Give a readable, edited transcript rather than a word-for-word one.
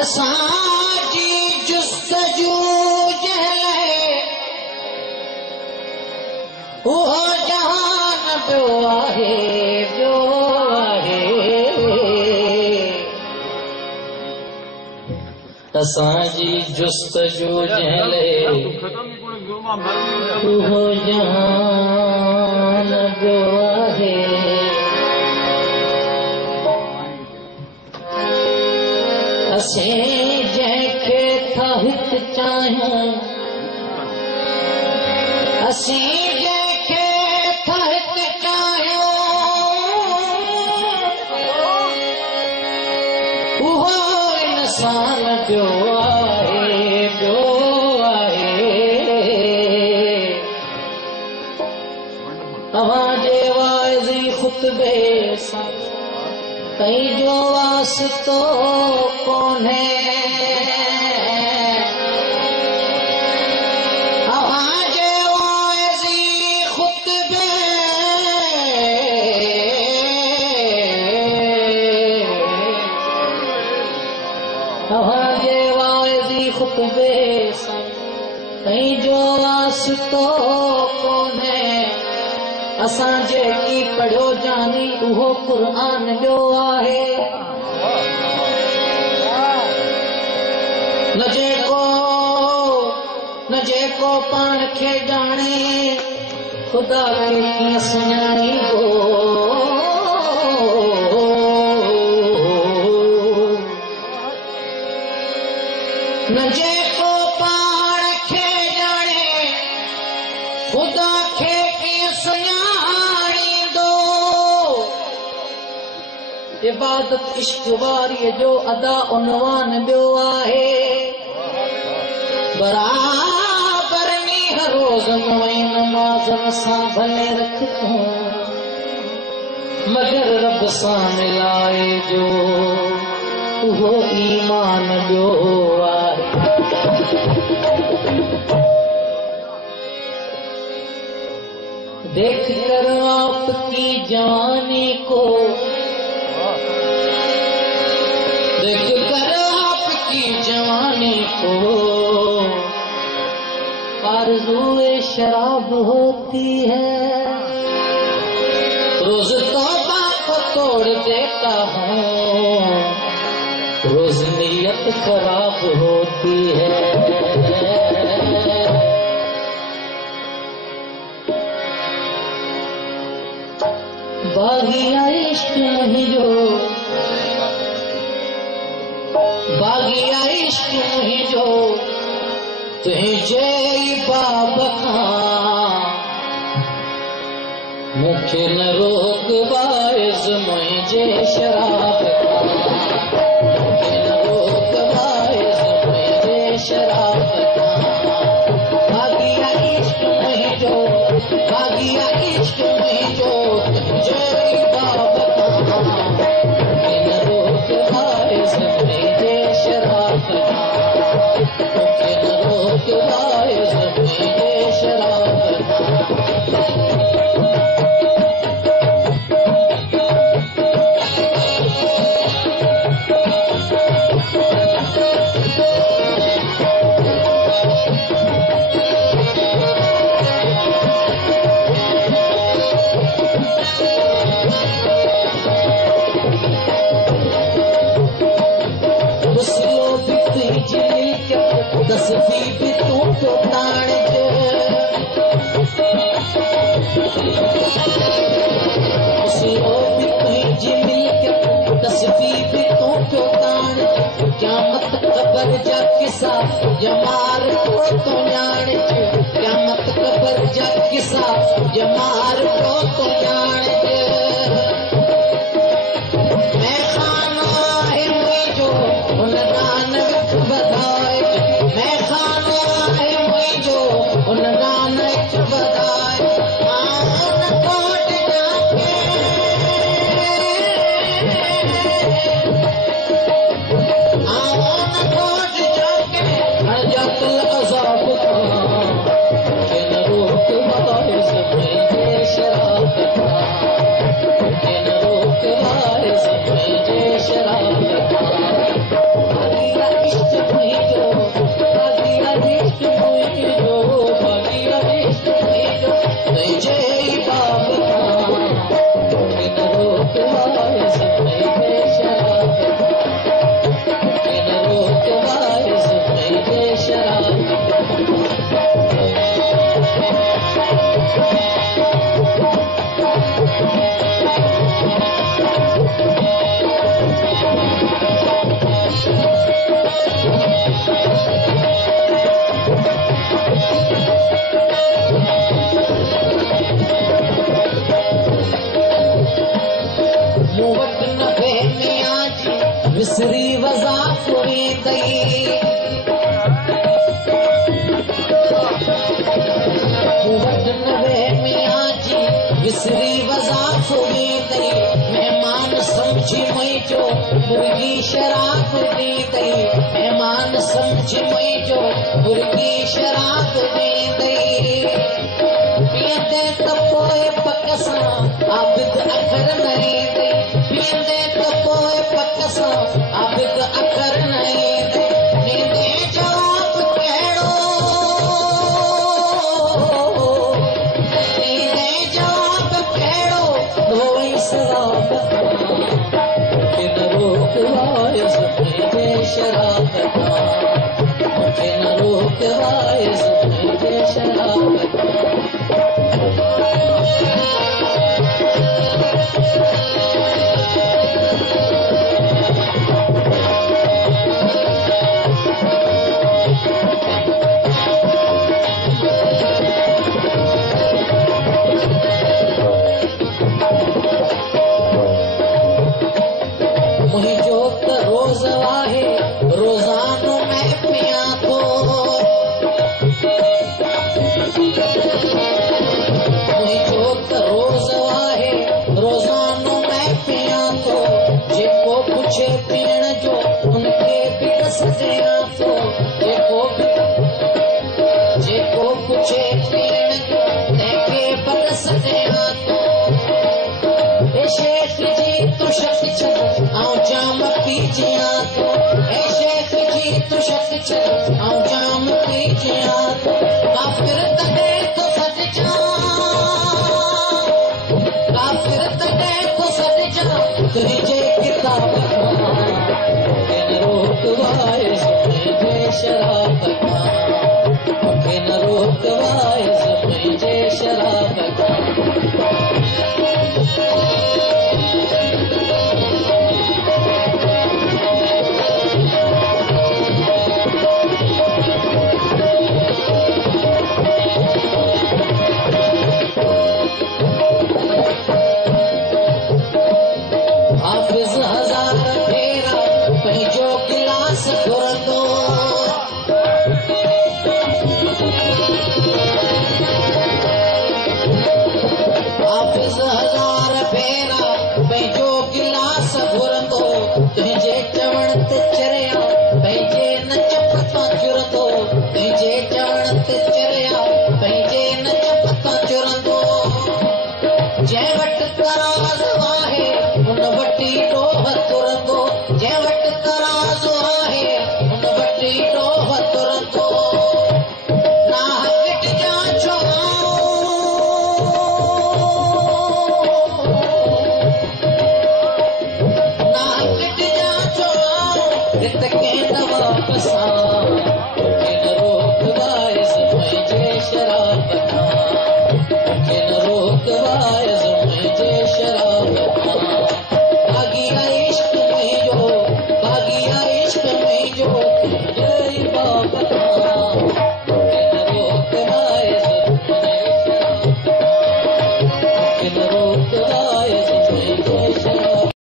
असांजी जुस्तजू जहले उहो जहान पियो आहे पियो आहे असांजी जुस्तजू जहले उहो जहान पियो आहे असीं जंहिंखे था हिकु चाहियूं असीं जंहिंखे था हिकु चाहियूं उहो इंसान पियो आहे पियो आहे तव्हांजे वाइज़ी ख़ुतबे सां कई जो वास्तो कोन्हे तव्हांजे वाइज़ी ख़ुतबे तव्हांजे वाइज़ी ख़ुतबे सां कई जो वास्तो कोन्हे असां जेकी पढ़ियो जानी उहो क़ुर्आन ॿियो आहे न जेको पाण खे ॼाणे ख़ुदा खे कीअं सुञाणींदो न जेको पाण खे ॼाणे ख़ुदा खे कीअं सुञाणींदो इबादत इश्क वारीअ जो अदा उनवान ॿियो आहे बराबर नीह रोज़ नवई नमाज़न सां भले रख तूं मगर रब सां मिलाए जो उहो ईमान ॿियो आहे देख कर आपकी जवानी को देख कर आपकी जवानी को आरज़ूए शराब होती है रोज तौबा को तोड़ देता हूँ रोज नियत खराब होती है बागिया इश्क मुहिंजो बागिया इश्क मुहिंजो तुंहिंजे बाब खां मूंखे न रोक बाइज़ मुंहिंजे शराब खां मूंखे न रोक बाइज़ मुंहिंजे शराब खां बागिया इश्क मुहिंजो बागिया इश्क मुहिंजो तुंहिंजे बाब खां मूंखे न रोक बाइज़ मुंहिंजे शराब खां मूंखे न रोक बाइज़ मुंहिंजे शराब खां तस्वीर भी तू तो ताण जो उसो भी तुझी मिल्क तस्वीर भी तू तो ताण क्या मत कबर जा किसा जमार को तो जान क्या मत कबर जा किसा जमार को तो जान मैं खाना है मुझो उन दान बधाए मैं खाना है मुझो उन दान बधाए आन कोट जाके आन कोट जाके हजत अज़ाब का के न रोक बाइज़ मुंहिंजे विसरी वज़ा फुरी तई वट नवे मियां जी विसरी वज़ा फुरी तई मेहमान समझी मुंहिंजो मुर्गी शराब ॾी तई मेहमान समझी मुंहिंजो मुर्गी शराब ॾी तई पीअंदे त पोइ पक सां आबिद अखर न ईंदई पीअंदे त पोइ पक सां आबिद अखर न ईंदई ॾींदे जवाब कहिड़ो ॾींदे जवाब कहिड़ो धोई शराब मूंखे न रोकवाइस मुंहिंजे शराब खां मूंखे न रोकवाइस मुंहिंजे शराब खां मुंहिंजो त रोज़ आहे रोज़ानो मैं पियां थो मुंहिंजो त रोज़ आहे रोज़ानो मैं पियां थो जेको पुछे पीअण जो उनखे बि ॾस ॾियां थो जेको पुछे पीअण जो तंहिंखे बि ॾस ॾियां थो हे शेख जी तूं शक छॾ आऊं जाम पी जियां थो हे शेख जी तूं शक छॾ आऊं जाम पी जियां थो काफ़िर तॾहिं थो सॾिजां काफ़िर तॾहिं थो सॾिजां तुंहिंजे किताब खां मूंखे न रोकवाइस मुंहिंजे शराब खां मूंखे न रोकवाइस मुंहिंजे शराब खां हाफ़िज़ हज़ार भेरा पंहिंजो गिलास घुरंदो हाफ़िज़ हज़ार भेरा पंहिंजो गिलास घुरंदो तुंहिंजे चवण ते चरिया पंहिंजे नच पतां चुरंदो तुंहिंजे चवण ते चरिया पंहिंजे नच पतां चुरंदो जंहिं